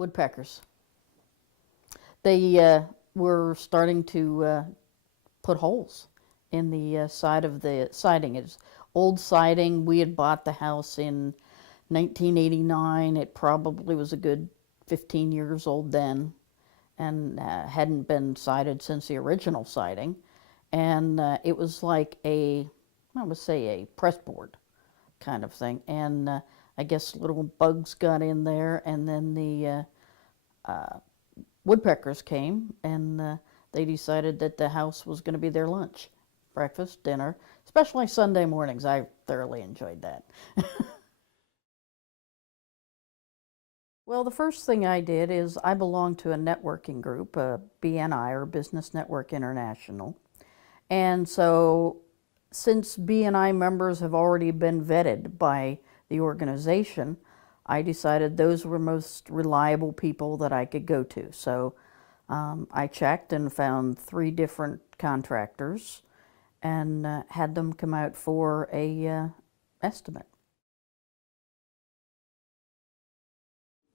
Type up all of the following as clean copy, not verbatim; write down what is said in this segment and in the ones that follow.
Woodpeckers. They were starting to put holes in the side of the siding. It's old siding. We had bought the house in 1989. It probably was a good 15 years old then, and hadn't been sided since the original siding. And it was like I would say a press board kind of thing. And I guess little bugs got in there, and then the woodpeckers came, and they decided that the house was going to be their lunch, breakfast, dinner, especially Sunday mornings. I thoroughly enjoyed that. Well, the first thing I did is I belong to a networking group, BNI, or Business Network International. And so since BNI members have already been vetted by the organization, I decided those were most reliable people that I could go to. So I checked and found 3 different contractors and had them come out for a estimate.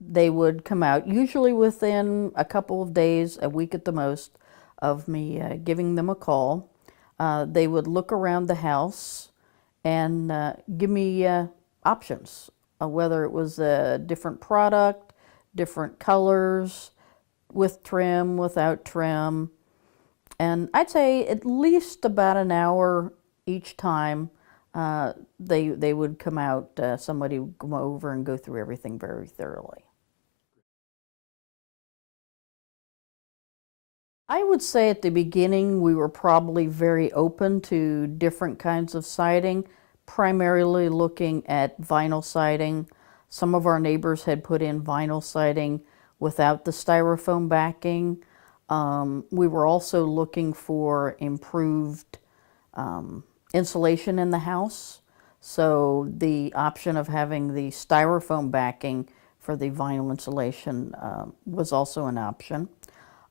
They would come out usually within a couple of days, a week at the most, of me giving them a call. They would look around the house and give me options, whether it was a different product, different colors, with trim, without trim. And I'd say at least about an hour each time they would come out, somebody would come over and go through everything very thoroughly. I would say at the beginning we were probably very open to different kinds of siding, primarily looking at vinyl siding. Some of our neighbors had put in vinyl siding without the styrofoam backing. We were also looking for improved insulation in the house. So the option of having the styrofoam backing for the vinyl insulation was also an option.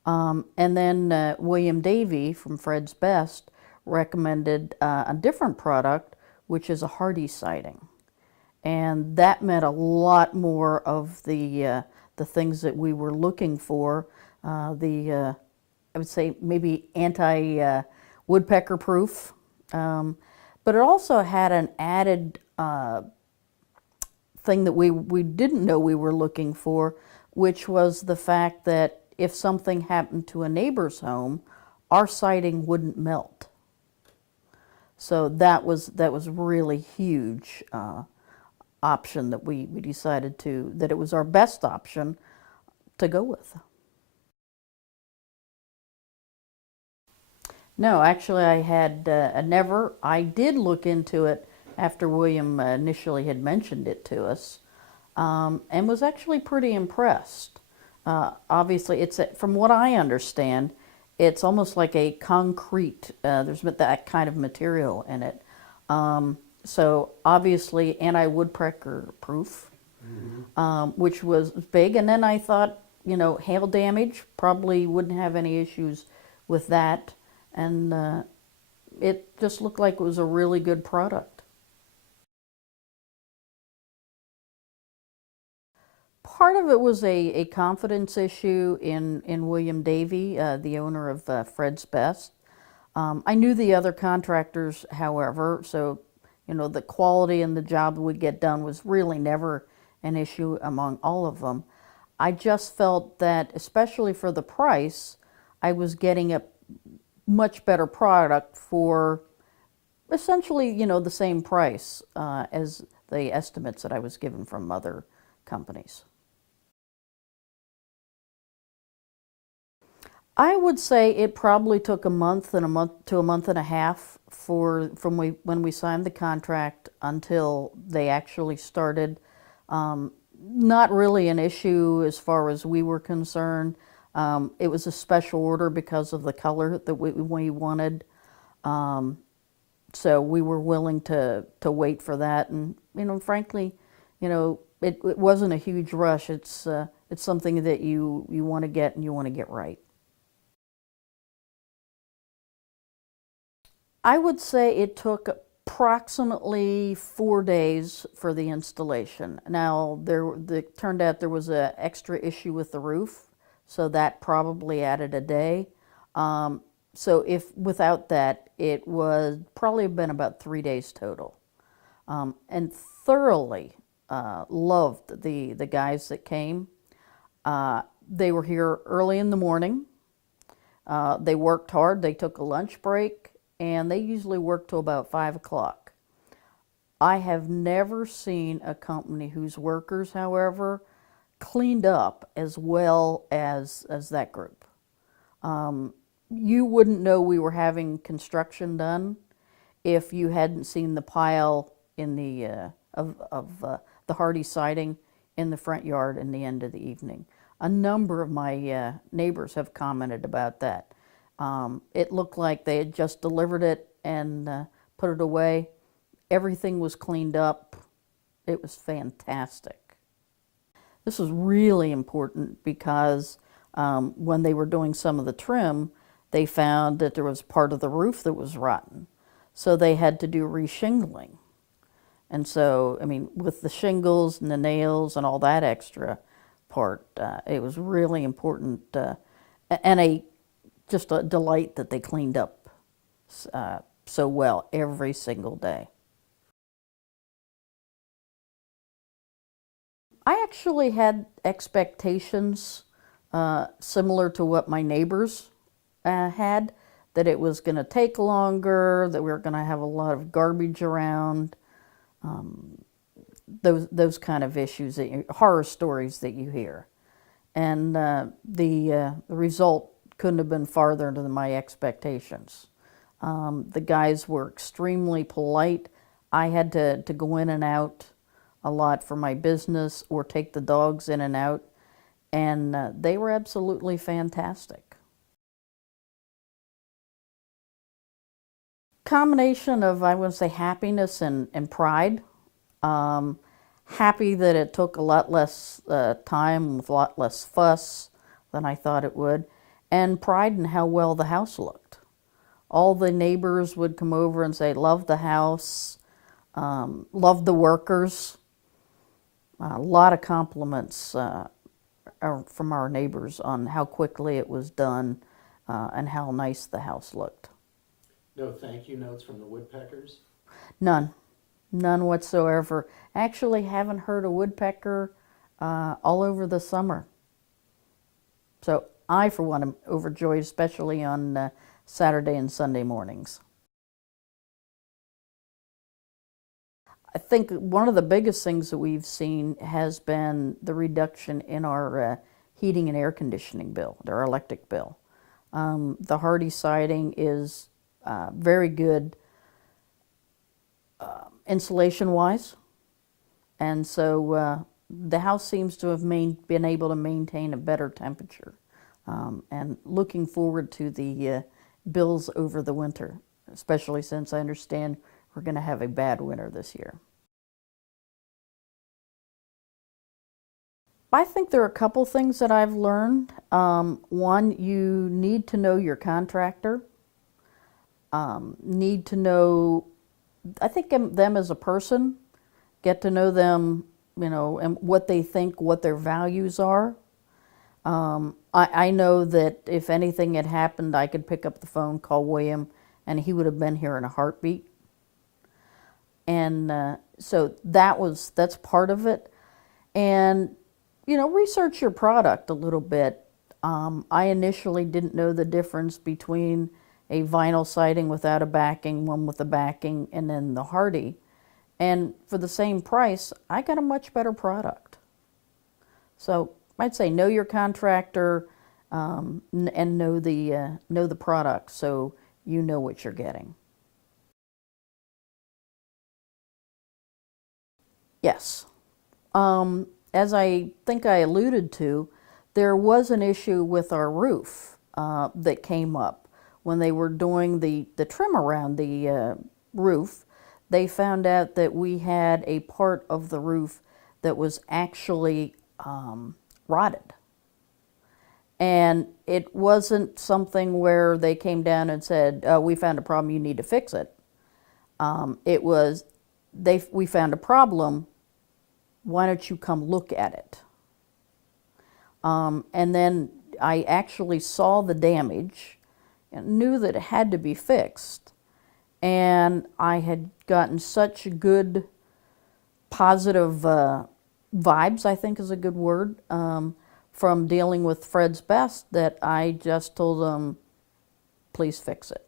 And then William Davey from Fred's Best recommended a different product, which is a Hardie siding. And that meant a lot more of the things that we were looking for. I would say maybe anti-woodpecker proof. But it also had an added thing that we didn't know we were looking for, which was the fact that if something happened to a neighbor's home, our siding wouldn't melt. So that was really huge option that we decided that it was our best option to go with. No, actually I did look into it after William initially had mentioned it to us, and was actually pretty impressed. Obviously, from what I understand, it's almost like a concrete. There's that kind of material in it. So obviously anti-woodpecker proof, which was big. And then I thought, hail damage, probably wouldn't have any issues with that. And it just looked like it was a really good product. Part of it was a confidence issue in William Davey, the owner of Fred's Best. I knew the other contractors, however, so the quality and the job we get done was really never an issue among all of them. I just felt that, especially for the price, I was getting a much better product for essentially, the same price as the estimates that I was given from other companies. I would say it probably took a month to a month and a half when we signed the contract until they actually started. Not really an issue as far as we were concerned. It was a special order because of the color that we wanted. So we were willing to wait for that, and frankly, it wasn't a huge rush. It's something that you want to get and you want to get right. I would say it took Approximately 4 days for the installation. Now, turned out there was an extra issue with the roof, so that probably added a day. So if without that, it was probably been about 3 days total. And thoroughly loved the guys that came. They were here early in the morning. They worked hard. They took a lunch break, and they usually work till about 5 o'clock. I have never seen a company whose workers, however, cleaned up as well as that group. You wouldn't know we were having construction done if you hadn't seen the pile in the the Hardie siding in the front yard in the end of the evening. A number of my neighbors have commented about that. It looked like they had just delivered it and put it away. Everything was cleaned up. It was fantastic. This was really important because when they were doing some of the trim, they found that there was part of the roof that was rotten. So they had to do reshingling. And so, I mean, with the shingles and the nails and all that extra part, it was really important and just a delight that they cleaned up so well every single day. I actually had expectations similar to what my neighbors had, that it was going to take longer, that we were going to have a lot of garbage around, those kind of issues, horror stories that you hear. And the result couldn't have been farther than my expectations. The guys were extremely polite. I had to go in and out a lot for my business or take the dogs in and out, and they were absolutely fantastic. Combination of, I would say, happiness and pride. Happy that it took a lot less time with a lot less fuss than I thought it would, and pride in how well the house looked. All the neighbors would come over and say, love the house, love the workers. A lot of compliments from our neighbors on how quickly it was done and how nice the house looked. No thank you notes from the woodpeckers? None. None whatsoever. Actually haven't heard a woodpecker all over the summer. So I, for one, am overjoyed, especially on Saturday and Sunday mornings. I think one of the biggest things that we've seen has been the reduction in our heating and air conditioning bill, our electric bill. The Hardie siding is very good insulation-wise, and so the house seems to have been able to maintain a better temperature. And looking forward to the bills over the winter, especially since I understand we're going to have a bad winter this year. I think there are a couple things that I've learned. One, you need to know your contractor. Need to know, I think, them as a person, get to know them, and what they think, what their values are. I know that if anything had happened, I could pick up the phone, call William, and he would have been here in a heartbeat. And so that's part of it. And, research your product a little bit. I initially didn't know the difference between a vinyl siding without a backing, one with a backing, and then the Hardie. And for the same price, I got a much better product. So I'd say know your contractor and know the product so you know what you're getting. Yes. As I think I alluded to, there was an issue with our roof that came up. When they were doing the trim around the roof, they found out that we had a part of the roof that was actually rotted. And it wasn't something where they came down and said, we found a problem, you need to fix it. It was, we found a problem, why don't you come look at it? And then I actually saw the damage and knew that it had to be fixed. And I had gotten such good positive vibes, I think is a good word, from dealing with Fred's Best, that I just told them, please fix it.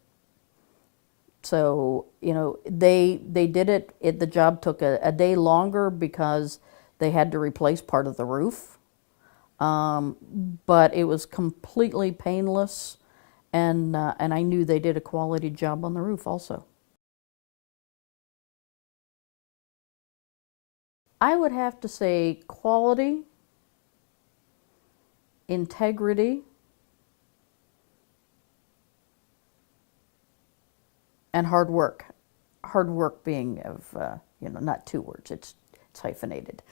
So, you know, they did it. The job took a day longer because they had to replace part of the roof. But it was completely painless, and I knew they did a quality job on the roof also. I would have to say quality, integrity, and hard work. Hard work being of, you know, not two words, it's hyphenated.